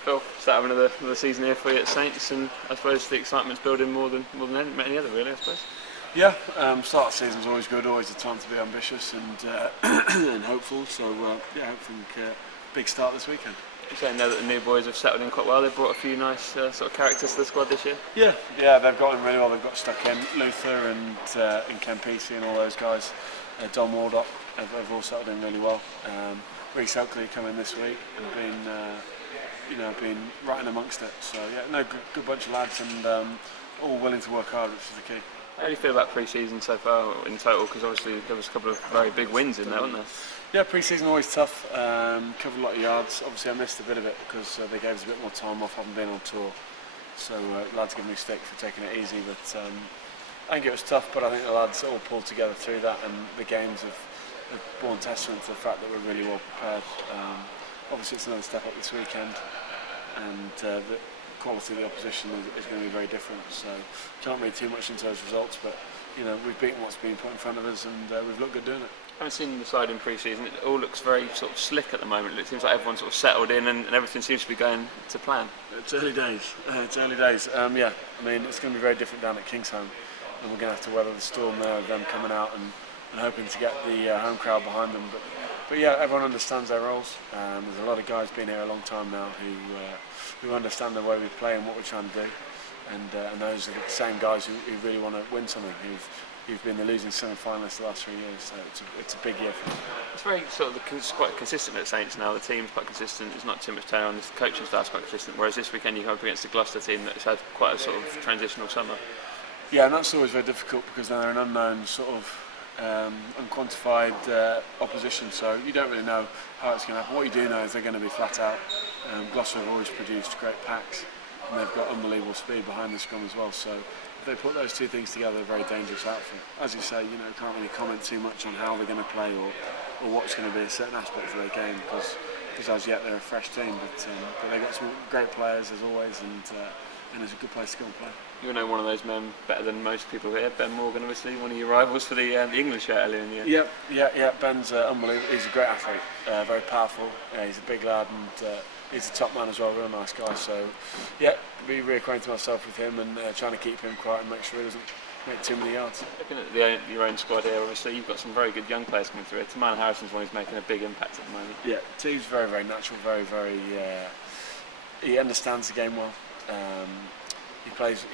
Phil, start another season here for you at Saints, and I suppose the excitement's building more than any other, really, I suppose. Yeah, start of the season's always good, always a time to be ambitious and and hopeful. So yeah, I think big start this weekend. You're saying there that the new boys have settled in quite well. They've brought a few nice sort of characters to the squad this year. Yeah, they've got in really well. They've got stuck in. Luther and Kempisi and all those guys. Don Waldock have all settled in really well. Reece Oakley come in this week and been right in amongst it. So yeah, no, good bunch of lads and all willing to work hard, which is the key. How do you feel about pre-season so far in total? Because obviously there was a couple of very big wins in there, weren't there? Yeah, pre-season always tough. Covered a lot of yards. Obviously I missed a bit of it because they gave us a bit more time off, having been on tour. So lads give me stick for taking it easy, but I think it was tough. But I think the lads all pulled together through that, and the games have borne testament to the fact that we're really well prepared. Obviously it's another step up this weekend, and the quality of the opposition is going to be very different, so can't read too much into those results, but we've beaten what's been put in front of us, and we've looked good doing it. I haven't seen the side in pre-season. It all looks very sort of slick at the moment. It seems like everyone's sort of settled in and everything seems to be going to plan. It's early days. Yeah, I mean it's going to be very different down at Kingsholm, and we're going to have to weather the storm there of them coming out and hoping to get the home crowd behind them. But yeah, everyone understands their roles. There's a lot of guys been here a long time now who understand the way we play and what we're trying to do, and those are the same guys who really want to win something, who've been the losing semi-finalists the last 3 years. So it's a big year for them. It's very sort of quite consistent at Saints now. The team's quite consistent. There's not too much turn on. The coaching staff's quite consistent. Whereas this weekend you come up against the Gloucester team that's had quite a sort of transitional summer. Yeah, and that's always very difficult because they're an unknown sort of unquantified opposition, so you don't really know how it's going to happen. What you do know is they're going to be flat out. Gloucester have always produced great packs, and they've got unbelievable speed behind the scrum as well, so if they put those two things together, they're a very dangerous outfit. As you say, can't really comment too much on how they're going to play or what's going to be a certain aspect of their game, because as yet they're a fresh team, but they've got some great players as always, and it's a good place to go and play. You know one of those men better than most people here, Ben Morgan, obviously one of your rivals for the English shirt earlier in the year. Yeah. Ben's unbelievable. He's a great athlete, very powerful. He's a big lad, and he's a top man as well. Real nice guy. So yeah, be reacquainting myself with him and trying to keep him quiet and make sure he doesn't make too many yards. Looking at your own squad here, obviously you've got some very good young players coming through. Taman Harrison's one who's making a big impact at the moment. Yeah, T's very, very natural. Very. He understands the game well. He plays,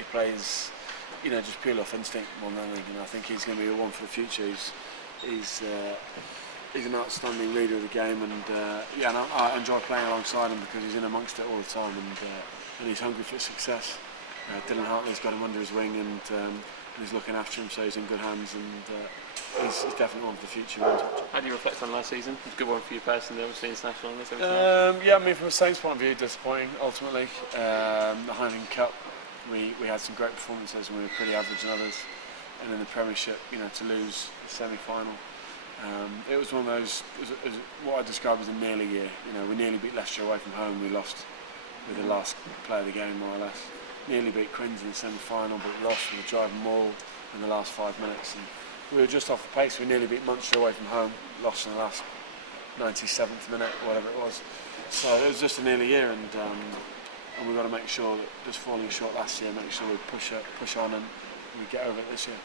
just purely off instinct more than anything. I think he's going to be one for the future. He's an outstanding leader of the game, and I enjoy playing alongside him because he's in amongst it all the time, and he's hungry for success. Dylan Hartley's got him under his wing, and he's looking after him, so he's in good hands, and he's definitely one for the future. How do you reflect on last season? It was a good one for you personally, obviously international. Yeah, I mean from a Saints point of view, disappointing ultimately. The Heineken Cup, we had some great performances and we were pretty average in others, and in the Premiership, to lose the semi-final, it was one of those, it was what I describe as a nearly year. We nearly beat Leicester away from home. We lost with the last play of the game, more or less. Nearly beat Quins in the semi-final, but lost with a driving maul in the last 5 minutes. And we were just off the pace. We nearly beat Munster away from home, lost in the last 97th minute, whatever it was. So it was just a nearly year, and we've got to make sure that just falling short last year, make sure we push on and we get over it this year.